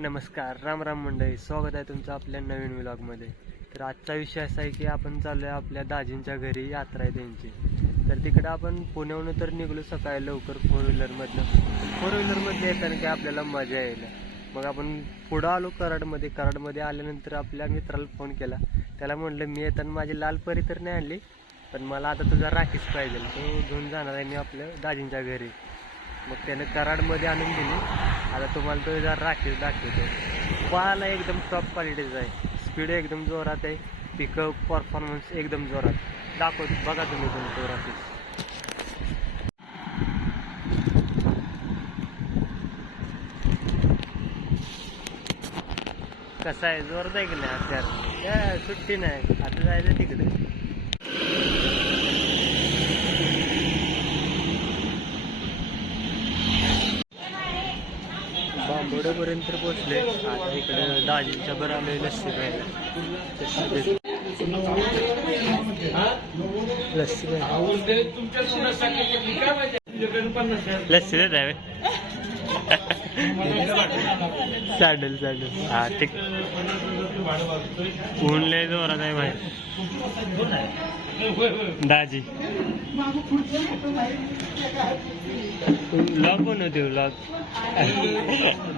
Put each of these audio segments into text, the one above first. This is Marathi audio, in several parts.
नमस्कार, राम राम मंडळी, स्वागत आहे तुमचं आपल्या नवीन व्लॉगमध्ये. तर आजचा विषय असा आहे की आपण चाललो आहे आपल्या दाजींच्या घरी, यात्रा आहे त्यांची. तर तिकडं आपण पुण्याहून तर निघलो सकाळी लवकर फोर व्हीलरमधनं येताना की आपल्याला मजा येईल. मग आपण पुढं आलो कराडमध्ये आल्यानंतर आपल्या मित्राला फोन केला. त्याला म्हणलं मी येताना माझी लाल परी तर नाही आणली, पण मला आता तुझा राखीच पाहिजे, तो घेऊन जाणार आहे मी आपल्या दाजींच्या घरी. मग त्याने कराडमध्ये आणून दिली. आता तुम्हाला तो जरा राखीच दाखवतो. पाहायला एकदम टॉप क्वालिटीचा आहे, स्पीड एकदम जोरात आहे, पिकअप परफॉर्मन्स एकदम जोरात दाखवतो. बघा तुम्ही तो राखीच कसा आहे, जोरात आहे की नाही. आता सुट्टी नाही, आता जायचं तिकडे. बांबोड्यापर्यंत पोहोचले. आता इकडे दाजींच्या बरं आलोय लस्सी प्यायला. लस्सी देत आहे सॅडल हा ते ऊन लय जोरात आहे बाहेर. दाजी व्लॉग बनवते, व्लॉग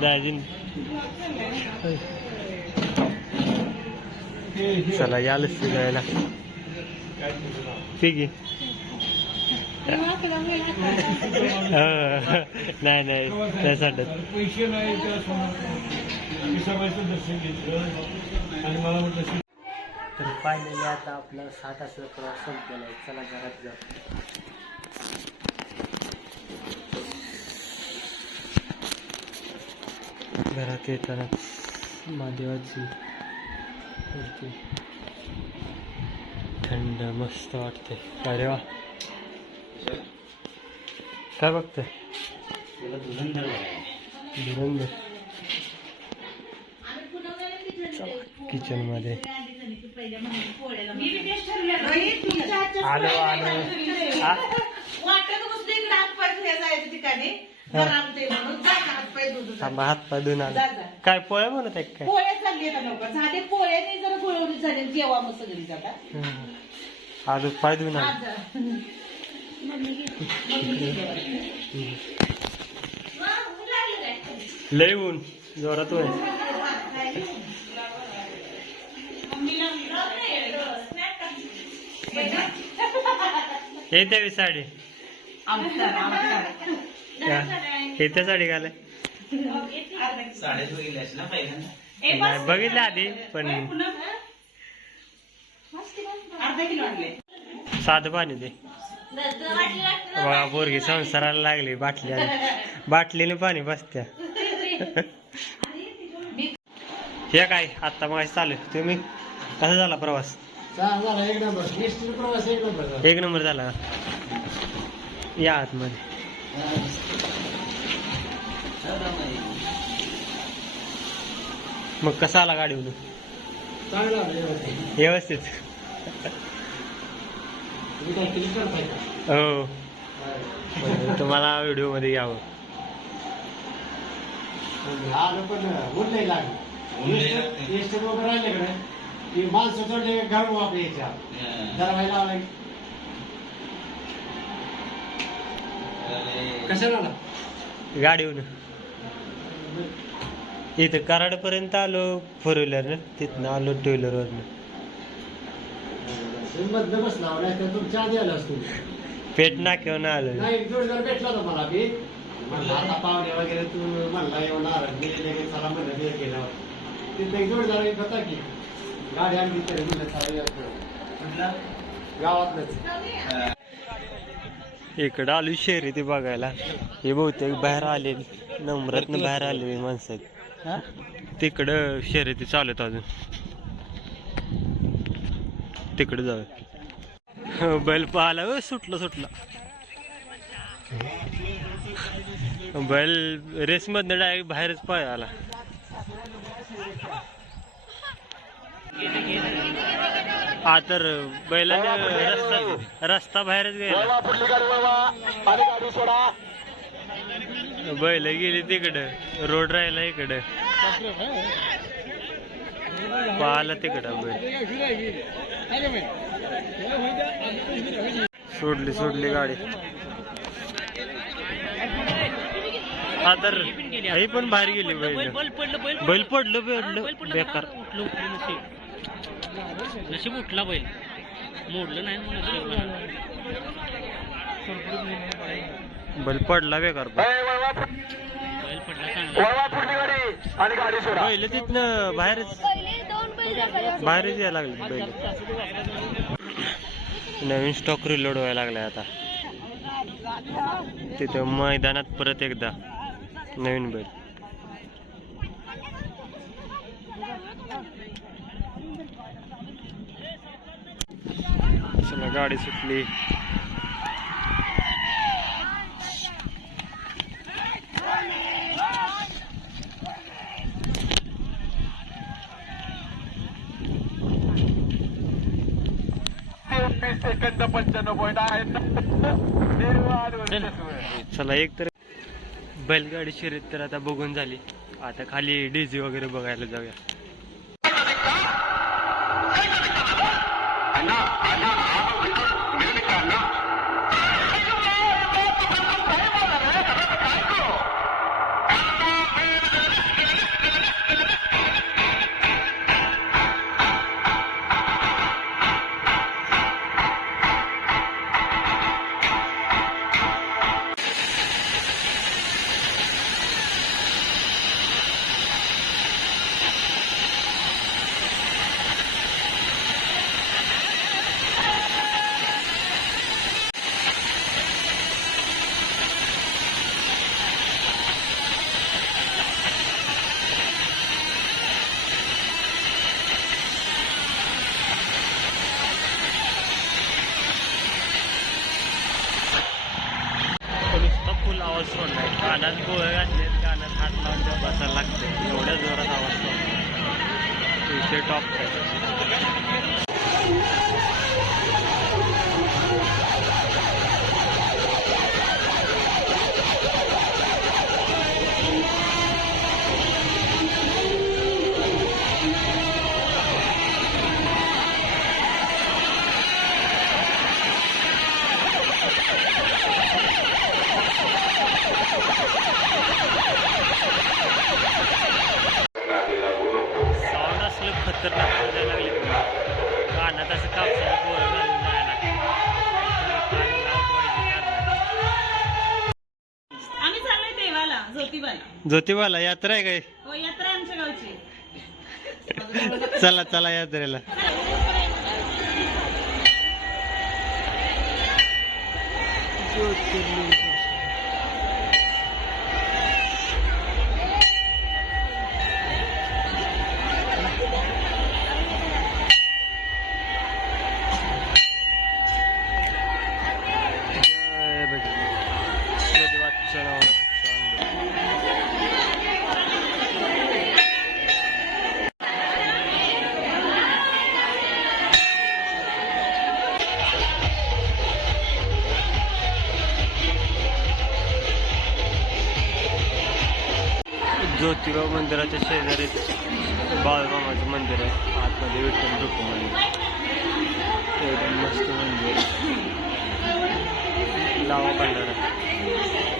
दाजी. चला या लस्सी घ्यायला. ठीक आहे. नाही त्यासाठी तर फायनली आता आपला 7 तासाचा प्रवास संपलेला आहे. चला घरात जाऊ. घरात येताना महादेवाची मूर्ती, थंड मस्त वाटते. अरे वा, काय बघतोय? धुरंधर. किचन मध्ये आलो हात पाय धुवून आलो. काय पोळ्या म्हणत आहे काय? अजून पाय धुवून आलो. लय ऊन जोरात ऊन. येते साडी, येते साडी घालाय. बघितलं आधी, पण साधं पाणी दे. पोरगी संसाराला लागली, बाटलीने पाणी बसत्या. हे काय आता मग चालू. तुम्ही कसा झाला प्रवास? एक नंबर झाला. या आतमध्ये. मग कसा आला गाडीवरून? व्यवस्थित. हो, तुम्हाला व्हिडिओ मध्ये यावं. गाडीवरून इथं कराडपर्यंत आलो फोर व्हीलरनं, तिथनं आलो टू व्हीलरवरनं. पेट नाक्यावर आलो. भेटला तो मला बी आता पाहुणे वगैरे तू म्हणला येणार चला म्हणलं बेर गेला तिथे जोडदार एक होता की गाडी आणली तरी म्हणलं गावातच. इकडं आलो शर्यती बघायला. हे बहुतेक बाहेर आले, नंबरातनं बाहेर आले माणसं. तिकडं शर्यती चालत अजून. तिकडे जाऊ. बैल पाहाला सुटला. बैल रेस मधनं डायरेक्ट बाहेरच पळाला. हा तर बैलाने रस्ता बाहेरच गेला. बैल गेली तिकडं, रोड राहिला इकडं. पाहिलं तिकडं बैल सोडली गाडी. हा तर ही पण बाहेर गेली बैल पडलं बेकार. नशीब उठला बैल मोडलं नाही बैल पडला बेकार. बैल पडला चांगला. बैल तिथनं बाहेरच यायला लागले बैल. नवीन स्टॉक रिलोड व्हायला लागलाय आता तिथं मैदानात परत एकदा नवीन बैल. चला गाडी सुटली. चला एक तर बैलगाडी शर्यत तर आता बघून झाली. आता खाली डीजे वगैरे बघायला जाऊया. फुल आवाज सोडलाय. कानात गोळे घातले, कानात हात लावून ते बसायला लागते. एवढ्या जोरात आवाज सोडला. विषय टॉप साऊंड असलं खतरनाक वाजायला लागले. कानात असं कापसाला गोळ घालून जायला लागले. आम्ही चाललोय देवाला ज्योतिबाला यात्रा आहे काय? हो यात्रा आहे आमच्या गावची. चला यात्रेला. ज्योतिबा मंदिराच्या शेजारीच बाळूमामाचं मंदिर आहे. आतमध्ये विठ्ठल रुक्मिणी एकदम मस्त मंदिर. लावा भंडारा.